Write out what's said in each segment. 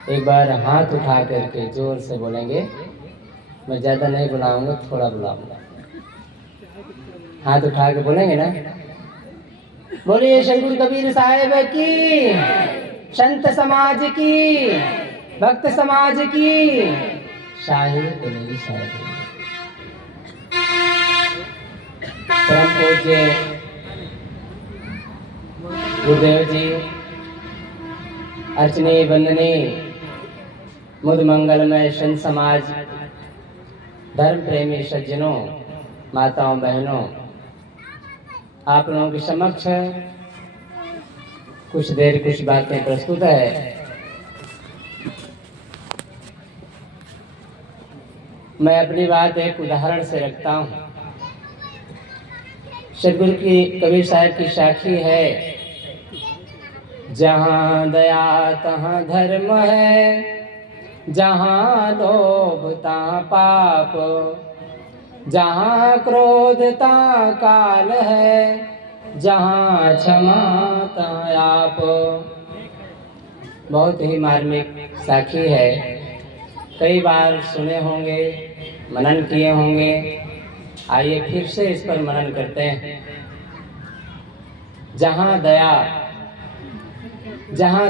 एक बार हाथ उठा करके जोर से बोलेंगे। मैं ज़्यादा नहीं बुलाऊंगा, थोड़ा बुलाऊंगा। हाथ उठा के बोलेंगे ना। बोलिए श्री गुरु कबीर साहिब की, संत समाज की, भक्त समाज की, शाही बोलेगी शाही। परम पूज्य गुरुदेव जी, अर्चने वंदने मुद मंगलमय संत समाज, धर्म प्रेमी सज्जनों, माताओं बहनों, आप लोगों के समक्ष कुछ देर कुछ बातें प्रस्तुत है। मैं अपनी बात एक उदाहरण से रखता हूँ। सदगुरु की कबीर साहब की साखी है, जहाँ दया तहाँ धर्म है, जहाँ लोभ तहाँ पाप, जहाँ क्रोध तहाँ काल है, जहाँ क्षमा तहाँ आप। बहुत ही मार्मिक साखी है, कई बार सुने होंगे, मनन किए होंगे। आइए फिर से इस पर मनन करते हैं। जहाँ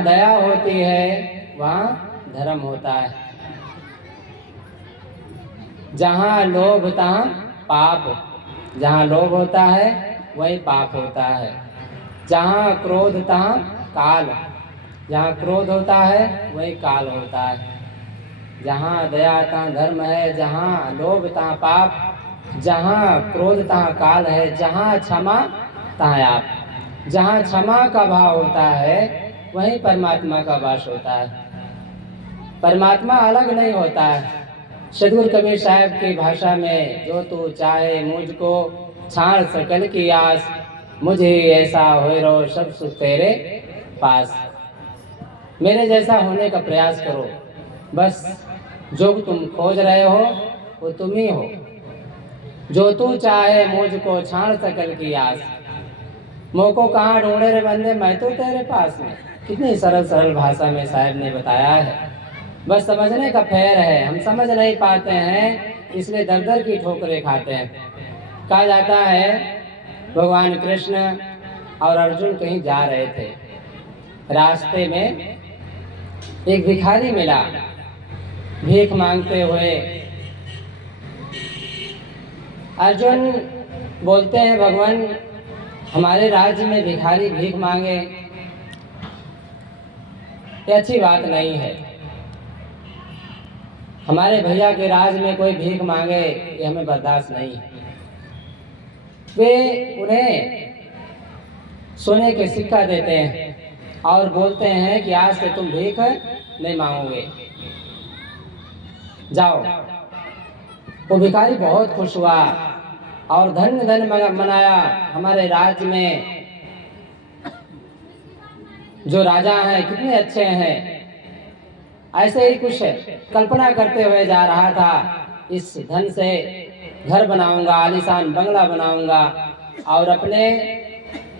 दया होती है वहाँ धर्म होता है, जहाँ लोभ तहाँ पाप, जहाँ लोभ होता है वही पाप होता है। जहाँ क्रोध तहाँ काल, जहाँ क्रोध होता है वही काल होता है। जहाँ दया तहाँ धर्म है, जहाँ लोभ तहाँ पाप, जहाँ क्रोध तहाँ काल है, जहाँ क्षमा तहाँ आप। जहाँ क्षमा का भाव होता है वहीं परमात्मा का वास होता है। परमात्मा अलग नहीं होता है। सदगुरु कबीर साहब की भाषा में, जो तू चाहे मुझको छाड़ सकल की आस, मुझे ऐसा होए रहो सब सुख तेरे पास। मेरे जैसा होने का प्रयास करो, बस जो तुम खोज रहे हो वो तुम ही हो। जो तू चाहे मुझको छाड़ सकल की आस, मोको कहाँ ढूंढे रे बंदे, मैं तो तेरे पास में। कितनी सरल सरल भाषा में साहब ने बताया है। बस समझने का फेर है, हम समझ नहीं पाते हैं, इसलिए दर दर की ठोकरें खाते हैं। कहा जाता है भगवान कृष्ण और अर्जुन कहीं जा रहे थे, रास्ते में एक भिखारी मिला भीख मांगते हुए। अर्जुन बोलते हैं, भगवान हमारे राज्य में भिखारी भीख मांगे ये अच्छी बात नहीं है। हमारे भैया के राज में कोई भीख मांगे ये हमें बर्दाश्त नहीं है। वे उन्हें सोने के सिक्का देते हैं और बोलते हैं कि आज से तुम भीख नहीं मांगोगे, जाओ। वो भिखारी बहुत खुश हुआ और धन धन मनाया। हमारे राज्य में जो राजा हैं कितने अच्छे हैं। ऐसे ही कुछ कल्पना करते हुए जा रहा था, इस धन से घर बनाऊंगा, आलीशान बंगला बनाऊंगा और अपने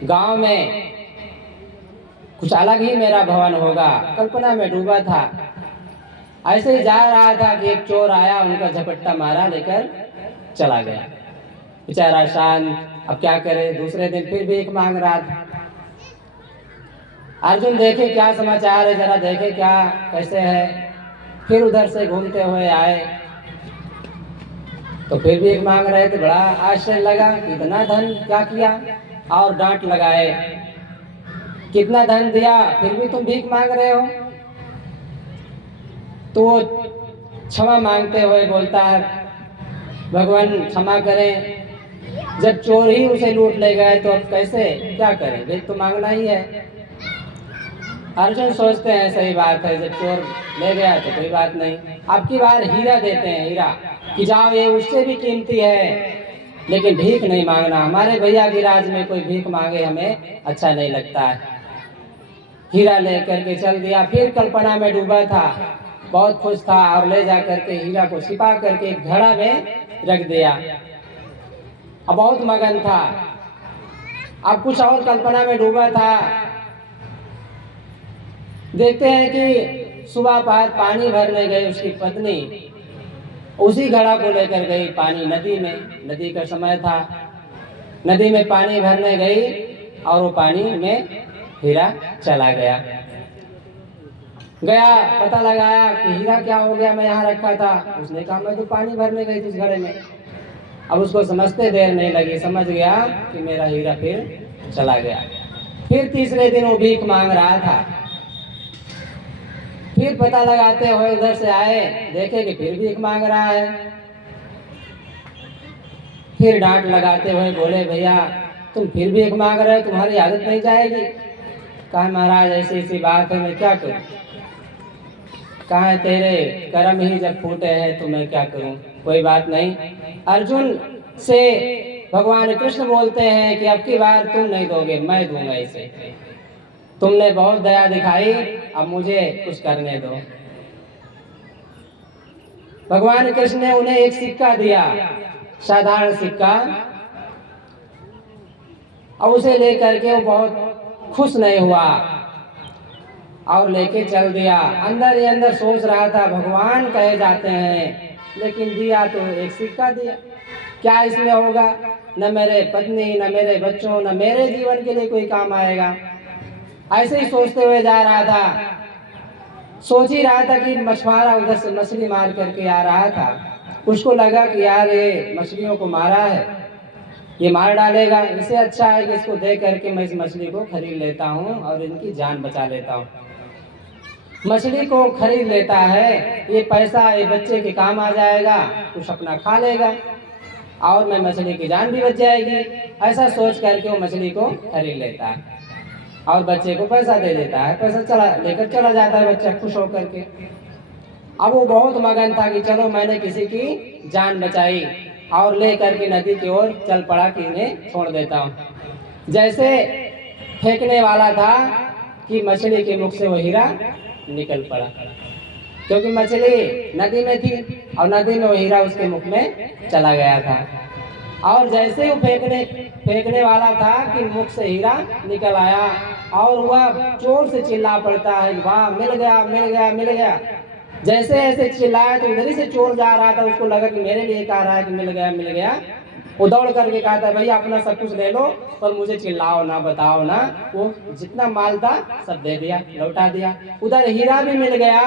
गांव में कुछ अलग ही मेरा भवन होगा। कल्पना में डूबा था। ऐसे ही जा रहा था कि एक चोर आया, उनका झपट्टा मारा, लेकर चला गया। बेचारा शांत, अब क्या करे। दूसरे दिन फिर भीख मांग रहा था। अर्जुन देखे क्या समाचार है, जरा देखे क्या कैसे है। फिर उधर से घूमते हुए आए तो फिर भीख मांग रहे थे। बड़ा आश्चर्य लगा, इतना धन क्या किया, और डांट लगाए, कितना धन दिया फिर भी तुम भीख मांग रहे हो। तो वो क्षमा मांगते हुए बोलता है, भगवान क्षमा करें, जब चोर ही उसे लूट ले गए तो अब कैसे क्या करें, भीख तो मांगना ही है। अर्जुन सोचते हैं सही बात है, जब चोर ले गया तो कोई बात नहीं। अब की बार हीरा देते हैं, हीरा कि जाओ ये उससे भी कीमती है, लेकिन भीख नहीं मांगना। हमारे भैया की राज में कोई भीख मांगे हमें अच्छा नहीं लगता है। हीरा लेकर के चल दिया। फिर कल्पना में डूबा था, बहुत खुश था और ले जा करके हीरा को छिपा करके एक घड़ा में रख दिया। अब बहुत मगन था, अब कुछ और कल्पना में डूबा था। देखते हैं कि सुबह पहर पानी भरने गई उसकी पत्नी, उसी घड़ा को लेकर गई पानी नदी में, नदी का समय था, नदी में पानी भरने गई और वो पानी में हीरा चला गया। पता लगाया कि हीरा क्या हो गया, मैं यहाँ रखा था। उसने कहा मैं तो पानी भरने गई थी उस घड़े में। अब उसको समझते देर नहीं लगी, समझ गया कि मेरा हीरा फिर चला गया। फिर तीसरे दिन वो भीख मांग रहा था। फिर पता लगाते हुए उधर से आए, देखे कि फिर भीख मांग रहा है। फिर डांट लगाते हुए बोले भैया तुम फिर भीख मांग रहे हो, तुम्हारी आदत नहीं जाएगी। कहा महाराज ऐसी ऐसी बात है, मैं क्या करूं। कहा तेरे कर्म ही जब फूटे हैं तो मैं क्या करूं। कोई बात नहीं। अर्जुन से भगवान कृष्ण बोलते हैं कि अब की बार तुम नहीं दोगे, मैं दूंगा इसे। तुमने बहुत दया दिखाई, अब मुझे कुछ करने दो। भगवान कृष्ण ने उन्हें एक सिक्का दिया, साधारण सिक्का। अब उसे लेकर के वो बहुत खुश नहीं हुआ और लेके चल दिया। अंदर ही अंदर सोच रहा था भगवान कहे जाते हैं, लेकिन दिया तो एक सिक्का दिया, क्या इसमें होगा। न मेरे पत्नी, न मेरे बच्चों, न मेरे जीवन के लिए कोई काम आएगा। ऐसे ही सोचते हुए जा रहा था। सोच ही रहा था कि मछुआरा उधर से मछली मार करके आ रहा था। उसको लगा कि यार ये मछलियों को मारा है, ये मार डालेगा, इससे अच्छा है कि इसको दे करके मैं इस मछली को खरीद लेता हूँ और इनकी जान बचा लेता हूँ। मछली को खरीद लेता है, ये पैसा ये बच्चे के काम आ जाएगा, कुछ अपना खा लेगा और मैं मछली की जान भी बच जाएगी। ऐसा सोच करके वो मछली को खरीद लेता है और बच्चे को पैसा दे देता है। पैसा चला लेकर चला जाता है बच्चा खुश होकर के। अब वो बहुत मगन था कि चलो मैंने किसी की जान बचाई, और ले करके नदी की ओर चल पड़ा कि इन्हें छोड़ देता हूँ। जैसे फेंकने वाला था कि मछली के मुख से वो हीरा निकल पड़ा, क्योंकि मछली नदी में थी और नदी में वो हीरा उसके मुख में चला गया था। और जैसे वो फेंकने वाला था कि मुख से हीरा निकल आया और वह जोर से चिल्ला पड़ता है, वाह मिल गया मिल गया मिल गया। जैसे ऐसे चिल्लाया तो उधर ही से चोर जा रहा था, उसको लगा कि मेरे लिए कह रहा है कि मिल गया मिल गया। वो दौड़ करके कहा था भैया अपना सब कुछ ले लो पर मुझे चिल्लाओ ना, बताओ ना। वो जितना माल था सब दे दिया, लौटा दिया। उधर हीरा भी मिल गया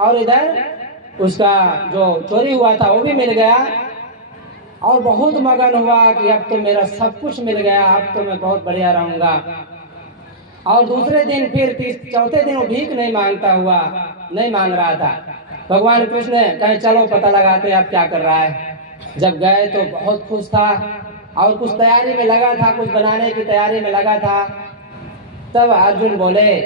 और इधर उसका जो चोरी हुआ था वो भी मिल गया। और बहुत मगन हुआ कि अब तो मेरा सब कुछ मिल गया, अब तो मैं बहुत बढ़िया रहूंगा। और दूसरे दिन फिर चौथे दिन वो भीख नहीं मांग रहा था। भगवान कृष्ण कहे चलो पता लगाते आप क्या कर रहा है। जब गए तो बहुत खुश था और कुछ तैयारी में लगा था, कुछ बनाने की तैयारी में लगा था। तब अर्जुन बोले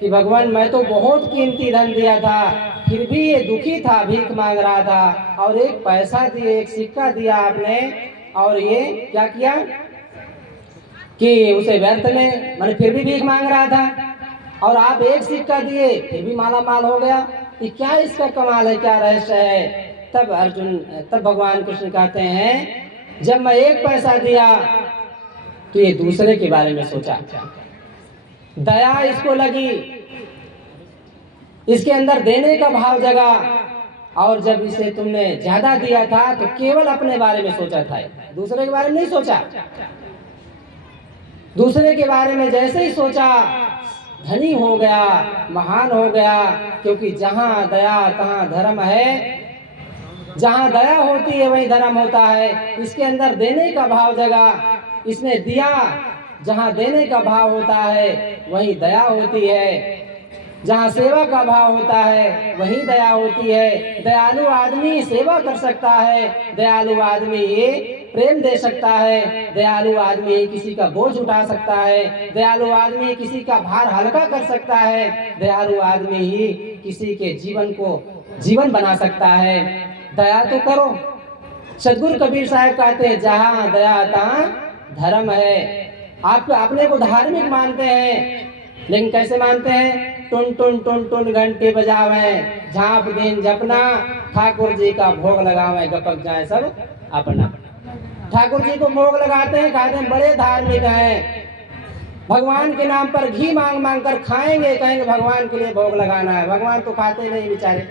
कि भगवान मैं तो बहुत कीमती धन दिया था, फिर भी ये दुखी था, भीख मांग रहा था, और एक पैसा दिए, एक सिक्का दिया आपने, और ये क्या किया कि उसे व्यर्थ में, मैंने फिर भी भीख मांग रहा था और आप एक सिक्का दिए फिर भी माला माल हो गया। ये क्या इसका कमाल है, क्या रहस्य है। तब भगवान कृष्ण कहते हैं जब मैं एक पैसा दिया तो ये दूसरे के बारे में सोचा, दया इसको लगी, इसके अंदर देने का भाव जगा। और जब इसे तुमने ज्यादा दिया था तो केवल अपने बारे में सोचा था, दूसरे के बारे में नहीं सोचा। दूसरे के बारे में जैसे ही सोचा धनी हो गया, महान हो गया। क्योंकि जहां दया तहां धर्म है, जहां दया होती है वहीं धर्म होता है। इसके अंदर देने का भाव जगा, इसने दिया। जहां देने का भाव होता है वहीं दया होती है, जहाँ सेवा का भाव होता है वहीं दया होती है। दयालु आदमी सेवा कर सकता है, दयालु आदमी ये प्रेम दे सकता है, दयालु आदमी किसी का बोझ उठा सकता है, दयालु आदमी किसी का भार हल्का कर सकता है, दयालु आदमी ही किसी के जीवन को जीवन बना सकता है। दया तो करो। सदगुरु कबीर साहब कहते हैं जहाँ दया तहाँ धर्म है। आप अपने को धार्मिक मानते हैं, लेकिन कैसे मानते हैं? टुन टुन टुन टुन घंटी बजावे, झांप दिन जपना, ठाकुर जी का भोग लगावे, गपक जाए सब अपना। ठाकुर जी को भोग लगाते हैं, कहते हैं बड़े धार्मिक हैं। भगवान के नाम पर घी मांग मांग कर खाएंगे, कहेंगे भगवान के लिए भोग लगाना है। भगवान तो खाते नहीं बेचारे,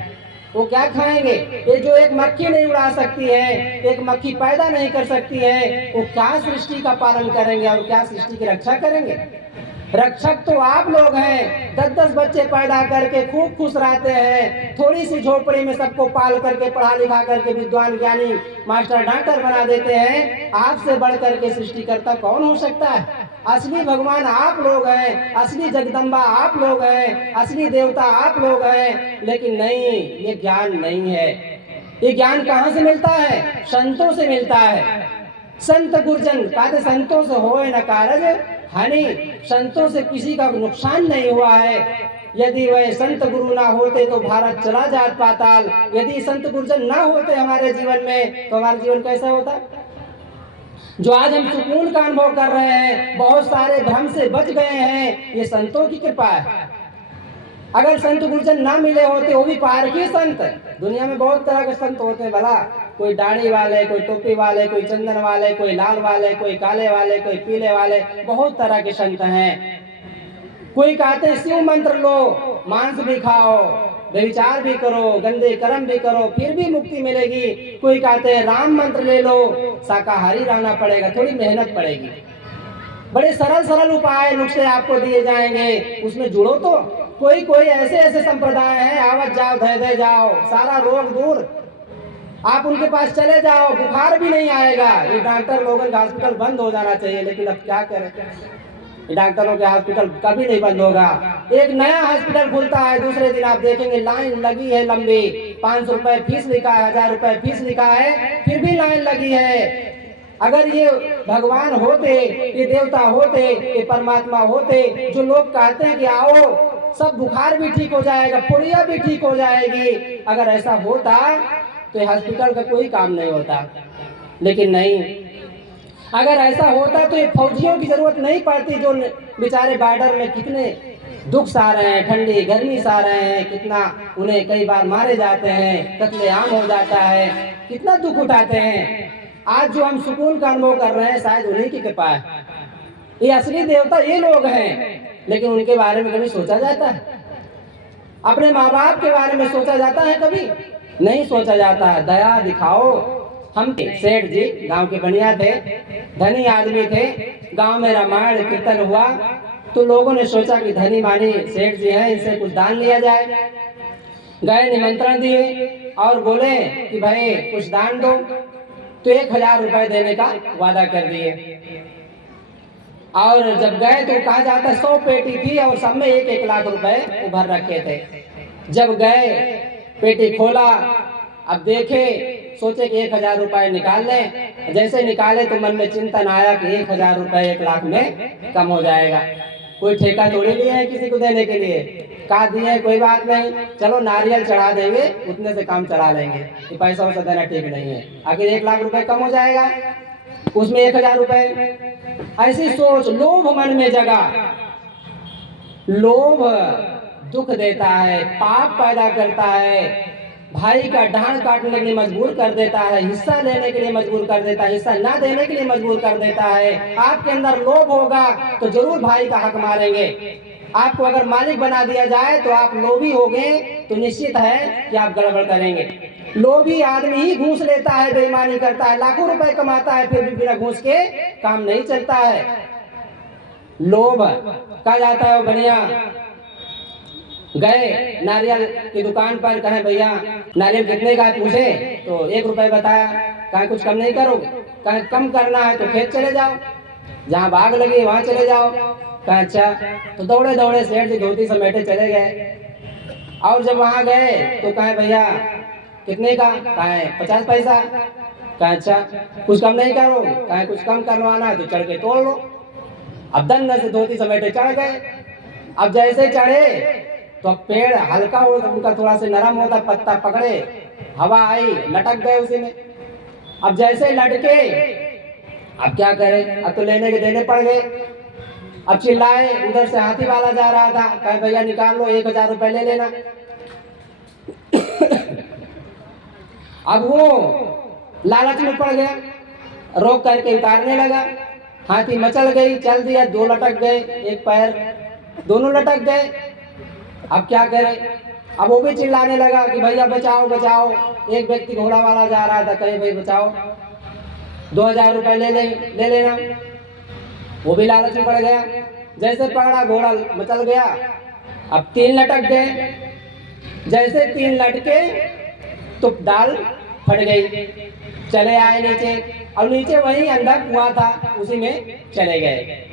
वो क्या खाएंगे? ये जो एक मक्खी नहीं उड़ा सकती है, एक मक्खी पैदा नहीं कर सकती है, वो क्या सृष्टि का पालन करेंगे और क्या सृष्टि की रक्षा करेंगे? रक्षक तो आप लोग हैं। 10-10 बच्चे पैदा करके खूब खुश रहते हैं, थोड़ी सी झोपड़ी में सबको पाल करके पढ़ा लिखा करके विद्वान ज्ञानी मास्टर डॉक्टर बना देते हैं। आपसे बढ़ करके सृष्टिकर्ता कौन हो सकता है? असली भगवान आप लोग हैं, असली जगदम्बा आप लोग हैं, असली देवता आप लोग हैं। लेकिन नहीं, ये ज्ञान नहीं है। ये ज्ञान कहाँ से मिलता है? संतों से मिलता है। संत गुरजन कहते संतों से होए न कारज हानि, संतों से किसी का नुकसान नहीं हुआ है। यदि वह संत गुरु ना होते तो भारत चला जात पाताल। यदि संत गुरुजन ना होते हमारे जीवन में तो हमारा जीवन कैसा होता? जो आज हम सुकून का अनुभव कर रहे हैं, बहुत सारे भ्रम से बच गए हैं, ये संतों की कृपा है। अगर संत गुरुजन ना मिले होते, वो भी पारखी संत। दुनिया में बहुत तरह के संत होते हैं भला, कोई दाढ़ी वाले, कोई टोपी वाले, कोई चंदन वाले, कोई लाल वाले, कोई काले वाले, कोई पीले वाले, बहुत तरह के संत हैं। कोई कहते हैं शिव मंत्र लो, मांस भी खाओ, व्यभिचार भी करो, गंदे कर्म भी करो, फिर भी मुक्ति मिलेगी। कोई कहते हैं राम मंत्र ले लो, शाकाहारी रहना पड़ेगा, थोड़ी मेहनत पड़ेगी। बड़े सरल सरल उपाय नुस्खे आपको दिए जाएंगे, उसमें जुड़ो तो। कोई कोई ऐसे ऐसे संप्रदाय हैं, आवत जाओ धय धय जाओ, सारा रोग दूर। आप उनके पास चले जाओ, बुखार भी नहीं आएगा। ये डॉक्टर लोगों का हॉस्पिटल बंद हो जाना चाहिए, लेकिन अब क्या करें, डॉक्टरों के हॉस्पिटल कभी नहीं बंद होगा। एक नया हॉस्पिटल खुलता है, दूसरे दिन आप देखेंगे लाइन लगी है लंबी, 500 रुपए फीस लिखा है, 1000 रुपए फीस लिखा है, फिर भी लाइन लगी है। अगर ये भगवान होते, ये देवता होते, ये परमात्मा होते, जो लोग कहते हैं कि आओ सब बुखार भी ठीक हो जाएगा, पुड़िया भी ठीक हो जाएगी, अगर ऐसा होता तो हॉस्पिटल का कोई काम नहीं होता। लेकिन नहीं, अगर ऐसा होता तो ये फौजियों की जरूरत नहीं पड़ती, जो बेचारे बॉर्डर में कितने दुख सह रहे हैं, ठंडी गर्मी सह रहे हैं, कितना उन्हें कई बार मारे जाते हैं, कत्लेआम हो जाता है, कितना दुख उठाते हैं। आज जो हम सुकून का अनुभव कर रहे हैं, शायद उन्हीं की कृपा है। ये असली देवता ये लोग हैं, लेकिन उनके बारे में कभी सोचा जाता है? अपने माँ बाप के बारे में सोचा जाता है? कभी नहीं सोचा जाता है। दया दिखाओ। हम सेठ जी गांव के बनिया थे, धनी आदमी थे। गांव में रामायण कीर्तन हुआ तो लोगों ने सोचा कि धनी मानी सेठ जी हैं, इनसे कुछ दान लिया जाए। गए, निमंत्रण दिए और बोले कि भाई कुछ दान दो, तो 1000 रुपए देने का वादा कर दिए। और जब गए तो कहा जाता 100 पेटी थी और सब में 1-1 लाख रुपए उभर रखे थे। जब गए पेटी खोला, अब देखे, सोचे कि 1000 रुपए निकाल लें। जैसे निकाले तो मन में चिंतन आया कि 1000 रुपए 1 लाख में कम हो जाएगा। कोई ठेका थोड़ी लिया है किसी को देने के लिए, कहा दिए कोई बात नहीं, चलो नारियल चढ़ा देंगे, उतने से काम चला लेंगे, ये पैसा वैसा देना ठीक नहीं है। आखिर 1 लाख रुपए कम हो जाएगा, उसमें 1000 रुपए। ऐसी सोच लोभ मन में जगा। लोभ दुख देता है, पाप पैदा करता है, भाई का डांड काटने के लिए मजबूर कर देता है, हिस्सा लेने के लिए मजबूर कर देता है, हिस्सा ना देने के लिए मजबूर कर देता है। आपके अंदर लोभ होगा तो जरूर भाई का हक मारेंगे। आपको अगर मालिक बना दिया जाए तो आप लोभी होंगे, तो निश्चित है कि आप गड़बड़ करेंगे। लोभी आदमी ही घूस लेता है, बेईमानी करता है, लाखों रुपए कमाता है, फिर भी बिना घूस के काम नहीं चलता है। लोभ कहा जाता है। वो बनिया गए नारियल की दुकान पर, कहे भैया नारियल कितने का पूछे तो 1 रुपए बताया। कहे कुछ कम नहीं करोगे? कहे कम करना है तो खेत चले जाओ, जहाँ बाग लगी वहां चले जाओ। कहे अच्छा। तो दौड़े दौड़े सेठ जी धोती समेटे चले गए। और जब वहां गए तो कहे भैया कितने का? कहे 50 पैसा। कहे अच्छा, कुछ कम नहीं करोगे? कहे कुछ कम करवाना है तो चढ़ के तोड़ लो। अब दंड से धोती समेटे चढ़ गए। अब जैसे चढ़े तो पेड़ हल्का हो, उनका थोड़ा सा नरम होता, पत्ता पकड़े, हवा आई, लटक गए उसी में। अब जैसे लटके, अब क्या करें, अब तो लेने के देने पड़ गए। अब चिल्लाए, उधर से हाथी वाला जा रहा था, कहे भैया निकाल लो, 1000 रुपए ले लेना। अब वो लालच में पड़ गया, रोक करके उतारने लगा। हाथी मचल गई, चल दिया, दो लटक गए, एक पैर, दोनों लटक गए। अब क्या करे? अब वो भी चिल्लाने लगा कि भैया बचाओ बचाओ। एक व्यक्ति घोड़ा वाला जा रहा था, कहे भाई बचाओ, 2000 रुपए ले लेना। वो भी लालच में पड़ गया, जैसे पकड़ा घोड़ा मचल गया। अब 3 लटक गए, जैसे 3 लटके तो डाल फट गई, चले आए नीचे, और नीचे वही अंदर कुआं था, उसी में चले गए।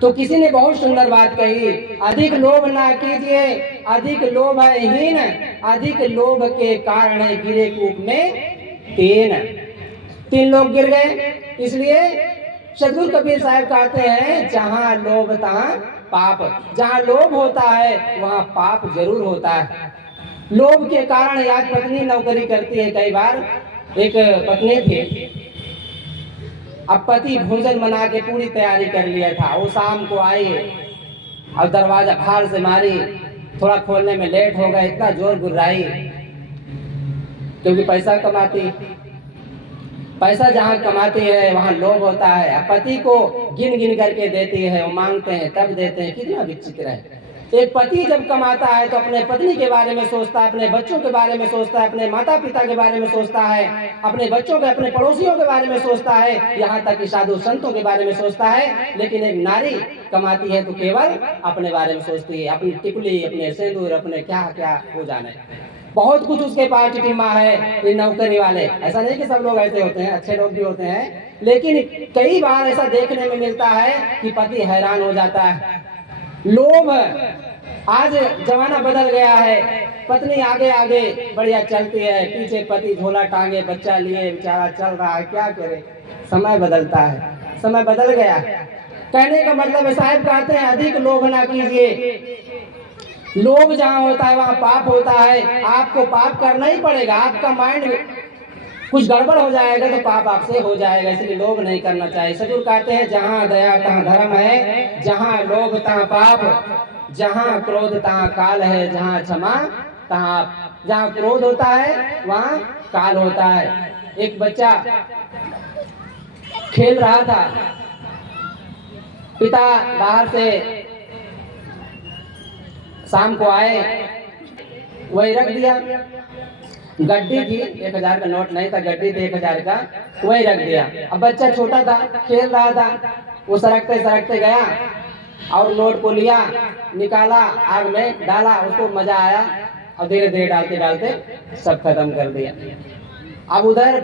तो किसी ने बहुत सुंदर बात कही, अधिक लोभ ना कीजिए, अधिक लोभ है हीन, अधिक लोभ के कारण गिरे कूप में 3 लोग गिर गए। इसलिए सदगुरु कबीर साहब कहते हैं, जहां लोभ तहां पाप। जहां लोभ होता है वहां पाप जरूर होता है। लोभ के कारण आज पत्नी नौकरी करती है। कई बार एक पत्नी थी, अब पति भोजन बना के पूरी तैयारी कर लिया था। वो शाम को आई और दरवाजा बाहर से मारी, थोड़ा खोलने में लेट हो गया, इतना जोर गुर्राई, क्योंकि पैसा कमाती, पैसा जहाँ कमाती है वहाँ लोभ होता है। पति को गिन गिन करके देती है, वो मांगते हैं तब देते हैं। कितना विचित्र है। एक पति जब कमाता है तो अपने पत्नी के बारे में सोचता है, अपने बच्चों के बारे में सोचता है, अपने माता पिता के बारे में सोचता है, अपने बच्चों के, अपने पड़ोसियों के बारे में सोचता है, यहाँ तक कि साधु संतों के बारे में सोचता है। लेकिन एक नारी कमाती है तो केवल अपने बारे में सोचती है, अपनी टिकुली, अपने सिंदूर, अपने क्या क्या हो जाने, बहुत कुछ उसके पास टिटिमा है। ये नौकरी वाले, ऐसा नहीं कि सब लोग ऐसे होते हैं, अच्छे लोग भी होते हैं, लेकिन कई बार ऐसा देखने में मिलता है कि पति हैरान हो जाता है। लोभ, आज जमाना बदल गया है, पत्नी आगे आगे बढ़िया चलती है, पीछे पति झोला टांगे बच्चा लिए बेचारा चल रहा है, क्या करे। समय बदलता है, समय बदल गया। कहने का मतलब है, साहब कहते हैं अधिक लोभ ना कीजिए। लोभ जहाँ होता है वहाँ पाप होता है। आपको पाप करना ही पड़ेगा, आपका माइंड कुछ गड़बड़ हो जाएगा तो पाप आपसे हो जाएगा, इसलिए लोभ नहीं करना चाहिए। सदगुरु कहते हैं, जहाँ दया तहाँ धर्म है, जहाँ लोभ तहाँ पाप, जहाँ क्रोध तहाँ काल है, जहाँ क्षमा तहाँ। जहाँ क्रोध होता है वहाँ काल होता है। एक बच्चा खेल रहा था, पिता बाहर से शाम को आए, वही रख दिया, गड्डी थी, 1000 का नोट नहीं था, गड्डी थी 1000 का, वही रख दिया। अब बच्चा छोटा था, खेल रहा था, वो सरकते सरकते गया और नोट को लिया, निकाला, आग में डाला, उसको मजा आया और धीरे धीरे डालते डालते सब खत्म कर दिया। अब उधर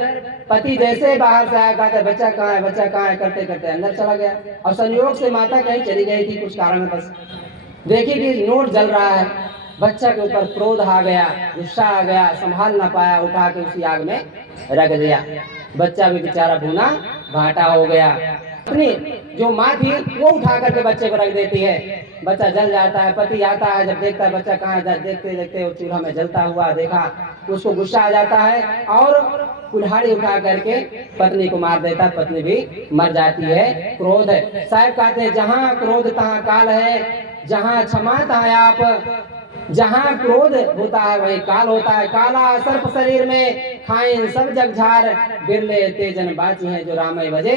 पति जैसे बाहर से आया, कहते बच्चा कहाँ है, बच्चा कहाँ है, करते करते अंदर चला गया। और संयोग से माता कहीं चली गई थी कुछ कारण बस, देखी कि नोट जल रहा है, बच्चा के ऊपर क्रोध आ गया, गुस्सा आ गया, संभाल ना पाया, उठा के उसी आग में रख दिया। बच्चा भी बेचारा भूना भाटा हो गया। अपनी जो माँ थी वो उठा करके बच्चे को रख देती है, बच्चा जल जाता है। पति आता है, जब देखता है बच्चा कहाँ है, देखते देखते वो चूल्हा में जलता हुआ देखा, उसको गुस्सा आ जाता है और कुल्हाड़ी उठा करके पत्नी को मार देता, पत्नी भी मर जाती है। क्रोध है, साहब कहते हैं, जहाँ क्रोध तहाँ काल है, जहाँ क्षमा तहाँ आप। जहाँ क्रोध होता है वही काल होता है। काला सर्प शरीर में, खाएं सब जग झार, बिरले तेजन बाची हैं जो राम भजे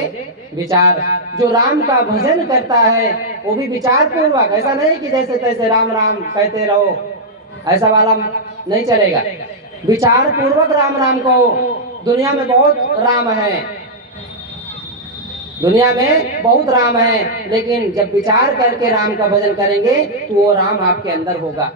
विचार। जो राम का भजन करता है वो भी विचार पूर्वक, ऐसा नहीं कि जैसे तैसे राम राम कहते रहो, ऐसा वाला नहीं चलेगा। विचार पूर्वक राम राम कहो। दुनिया में बहुत राम है, दुनिया में बहुत राम है, लेकिन जब विचार करके राम का भजन करेंगे तो वो राम आपके अंदर होगा।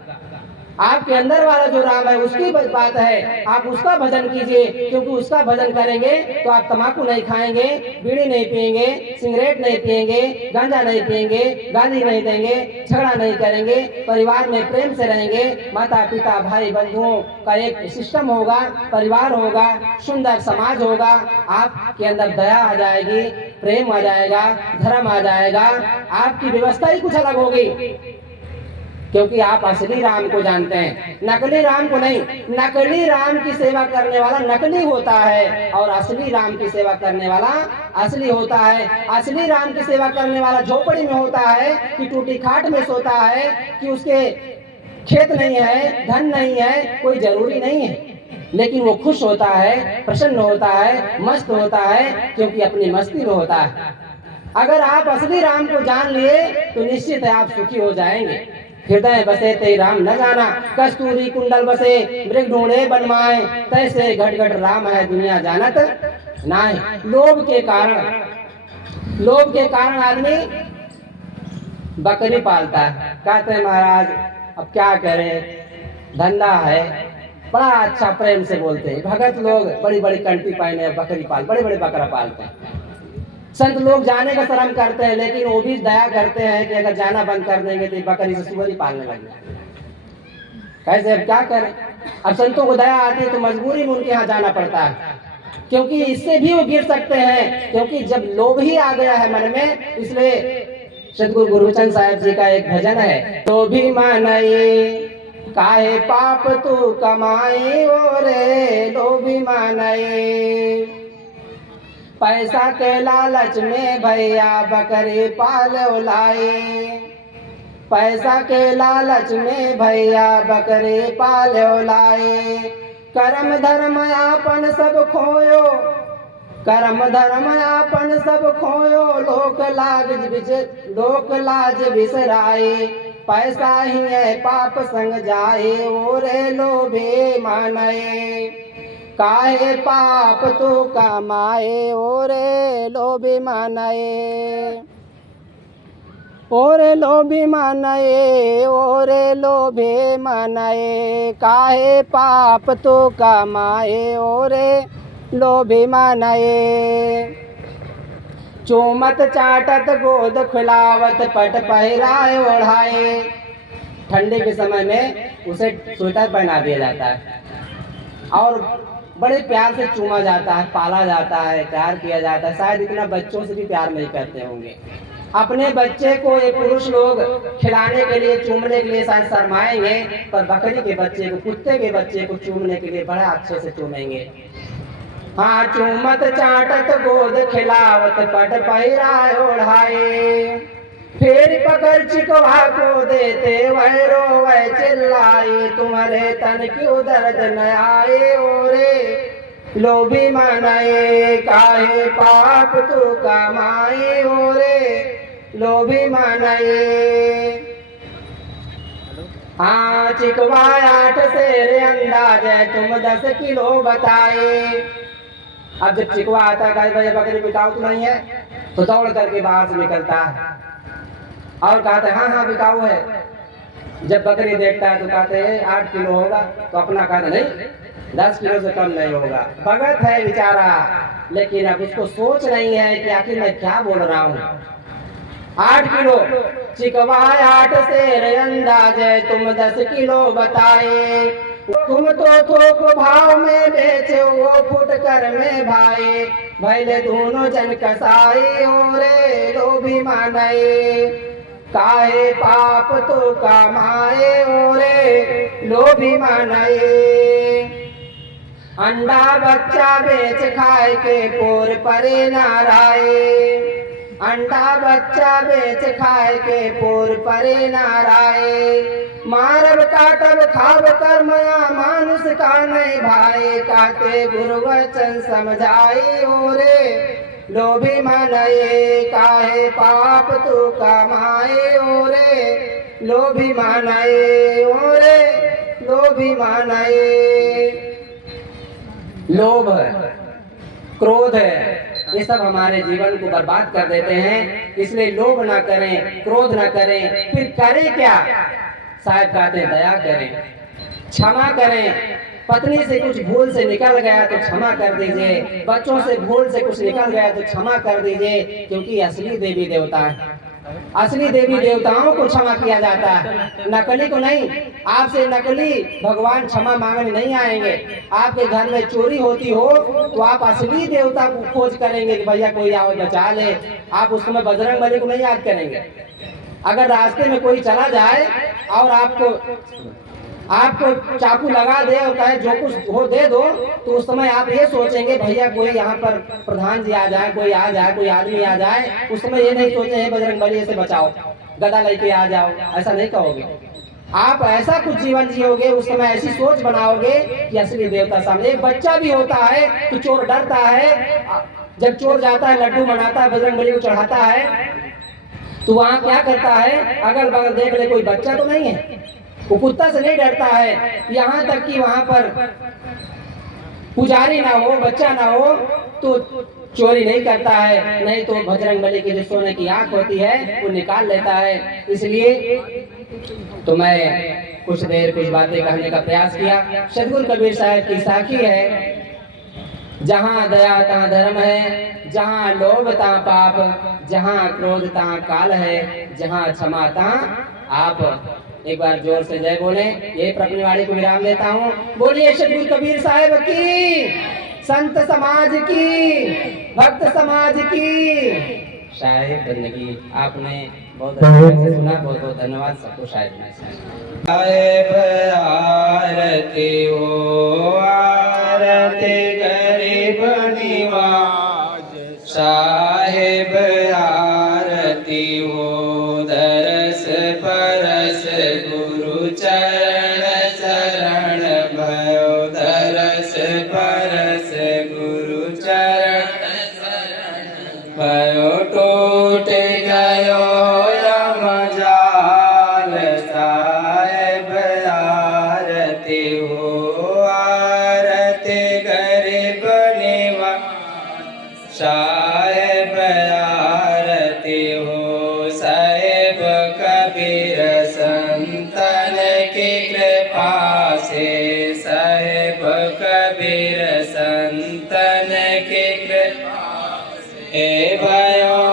आपके अंदर वाला जो राम है उसकी बात है, आप उसका भजन कीजिए, क्योंकि उसका भजन करेंगे तो आप तम्बाकू नहीं खाएंगे, बीड़ी नहीं पिएंगे, सिगरेट नहीं पिएंगे, गांजा नहीं पिएंगे, गाली नहीं देंगे, झगड़ा नहीं करेंगे, परिवार में प्रेम से रहेंगे, माता पिता भाई बंधुओं का एक सिस्टम होगा, परिवार होगा, सुंदर समाज होगा। आपके अंदर दया आ जाएगी, प्रेम आ जाएगा, धर्म आ जाएगा, आपकी व्यवस्था ही कुछ अलग होगी, क्योंकि आप असली राम को जानते हैं, नकली राम को नहीं। नकली राम की सेवा करने वाला नकली होता है और असली राम की सेवा करने वाला असली होता है। असली राम की सेवा करने वाला झोपड़ी में होता है कि टूटी खाट में सोता है, कि उसके खेत नहीं है, धन नहीं है, कोई जरूरी नहीं है, लेकिन वो खुश होता है, प्रसन्न होता है, मस्त होता है, क्योंकि अपनी मस्ती में होता है। अगर आप असली राम को जान लिए तो निश्चित है आप सुखी हो जाएंगे। हृदय बसे ते राम न जाना, कस्तूरी कुंडल बसे मृग ढूंढे बनमाए, तैसे घट घट राम है दुनिया जानत नाहि। लोभ के कारण आदमी बकरी पालता है। कहते हैं महाराज अब क्या करें, धंधा है, बड़ा अच्छा प्रेम से बोलते हैं। भगत लोग बड़ी बड़ी कंठी पहने बकरी पाल, बड़े बड़े बकरा पालते हैं। संत लोग जाने का शर्म करते हैं, लेकिन वो भी दया करते हैं कि अगर जाना बंद कर देंगे तो बकरी से सुअर ही पालने लगे। कैसे, अब क्या करें। अब संतों को दया आती है तो मजबूरी में उनके यहाँ जाना पड़ता है, क्योंकि इससे भी वो गिर सकते हैं। क्योंकि जब लोभ ही आ गया है मन में, इसलिए सदगुरु गुरुचंद साहब जी का एक भजन है, तो भी मानए काहे पाप तू कमाए, ओरे लोभी मानए। पैसा के लालच में भैया बकरी पाल लाए, पैसा के लालच में भैया बकरी पाल लाए। कर्म धर्म आपन सब खोयो, कर्म धर्म आपन सब खोयो, लोक लाज बिसराए। पैसा ही है पाप संग जाए, ओरे लोभे मानए। काहे पाप तू कमाए, ओरे लोभी मानए। ओरे लोभी मानए, ओरे लोभे मानए। काहे पाप तू कमाए, ओरे लोभी मानए। चूमत चाटत गोद खिलावत पट पहराए ओढ़ाए। ठंडी के समय में उसे स्वेटर पहना दिया जाता है और बड़े प्यार से चूमा जाता है, पाला जाता है, प्यार किया जाता है। शायद इतना बच्चों से भी प्यार नहीं करते होंगे। अपने बच्चे को ये पुरुष लोग खिलाने के लिए, चूमने के लिए शायद शर्माएंगे, पर बकरी के बच्चे को, कुत्ते के बच्चे को चूमने के लिए बड़ा अच्छे से चूमेंगे। हाँ, चूमत चाटत गोद खिलावत पट पहराए ओढ़ाए। फिर पकड़ चिकवा को देते वह रोवे चिल्लाए, तुम्हारे तन क्यों दर्द न आए, ओरे लोभी मानए। काहे पाप तू कमाए, ओरे लोभी मानए। हाँ, चिकवा 8 सेर अंदाज है, तुम 10 किलो बताए। अब जब चिकवा आता है, भाई बकरी बिकाऊ तो नहीं है, तो दौड़ करके बाहर से निकलता है और कहते हैं हाँ हाँ बिकाऊ है। जब बकरी देखता है तो कहते हैं 8 किलो होगा, तो अपना कहते नहीं 10 किलो से कम नहीं होगा। भगत है बेचारा, लेकिन अब उसको सोच नहीं है कि आखिर मैं क्या बोल रहा हूँ। 8 किलो चिकवा 8 सेर अंदाज है, तुम 10 किलो बताए। तुम तो थोक भाव में बेचे, वो फुट कर में भाई, भैले दोनों जन कसाई, ओरे लोभी मानए। काहे पाप तो कमाए, ओरे लोभी मानए। अंडा बच्चा बेच खाए के पोर परे नाराए। अंडा बच्चा बेच खाए के पोर परे नाराए। मारब काटब खाब कर मया मानुष का नहीं भाई, काते गुरुवचन समझाई, ओरे लोभी मानए। काहे पाप तू कमाए, ओरे लोभी मानए, ओरे लोभी मानए। लोभ, क्रोध है, ये सब हमारे जीवन को बर्बाद कर देते हैं। इसलिए लोभ ना करें, क्रोध ना करें, फिर करें क्या। साहब कहते हैं दया करें, क्षमा करें। पत्नी से कुछ भूल से निकल गया तो क्षमा कर दीजिए, बच्चों से भूल से कुछ निकल गया तो क्षमा कर दीजिए, क्योंकि असली देवी देवता है, असली देवी देवताओं को क्षमा किया जाता है, नकली को नहीं। आपसे नकली भगवान क्षमा मांगने नहीं आएंगे। आपके घर में चोरी होती हो तो आप असली देवता को खोज करेंगे कि भैया कोई आओ बचा ले। आप उस समय बजरंग बली को नहीं याद करेंगे। अगर रास्ते में कोई चला जाए और आपको चाकू लगा दे और कहे जो कुछ हो दे दो, तो उस समय आप ये सोचेंगे भैया कोई यहाँ पर प्रधान जी आ जाए, कोई आ जाए, कोई आदमी आ जाए। उस समय ये नहीं सोचे बजरंग बली से बचाओ, गदा लेके आ जाओ, ऐसा नहीं कहोगे। आप ऐसा कुछ जीवन जियोगे, उस समय ऐसी सोच बनाओगे कि असली देवता सामने। एक बच्चा भी होता है तो चोर डरता है, जब चोर जाता है, लड्डू बनाता है, बजरंगबली को चढ़ाता है, तो वहां क्या करता है, अगल बगल देख ले कोई बच्चा तो नहीं है, वो कुत्ता से नहीं डरता है। यहाँ तक कि वहां पर पुजारी ना हो, बच्चा ना हो, तो चोरी नहीं करता है, नहीं तो बजरंगबली की जो सोने की आंख होती है वो निकाल लेता है। इसलिए तो मैं कुछ देर कुछ बातें कहने का प्रयास किया। सदगुरु कबीर साहब की साखी है, जहाँ दया तहाँ धर्म है, जहाँ लोभ तहाँ पाप, जहाँ क्रोध तहाँ काल है, जहाँ क्षमा तहाँ आप। एक बार जोर से जय बोले। ये अपनी वाणी को विराम देता हूँ। बोलिए सदगुरु कबीर साहब की, संत समाज की, भक्त समाज की। शायद बंदगी आपने बहुत अच्छे से सुना, बहुत बहुत धन्यवाद सबको। शायद आरती हो, आरती गरीब निवाज, साहेब आरती हो, दरस परस गुरु चरण शरण भयो, दरस परस गुरु चरण शरण भयो, टूट गयो यम जाल, साहेब आरती हो, आरती गरीब निवाज, साहेब आरती हो, साहेब कबीर संतन की कृपा से, साहेब कबीर संतन की कृपा से, ए भयो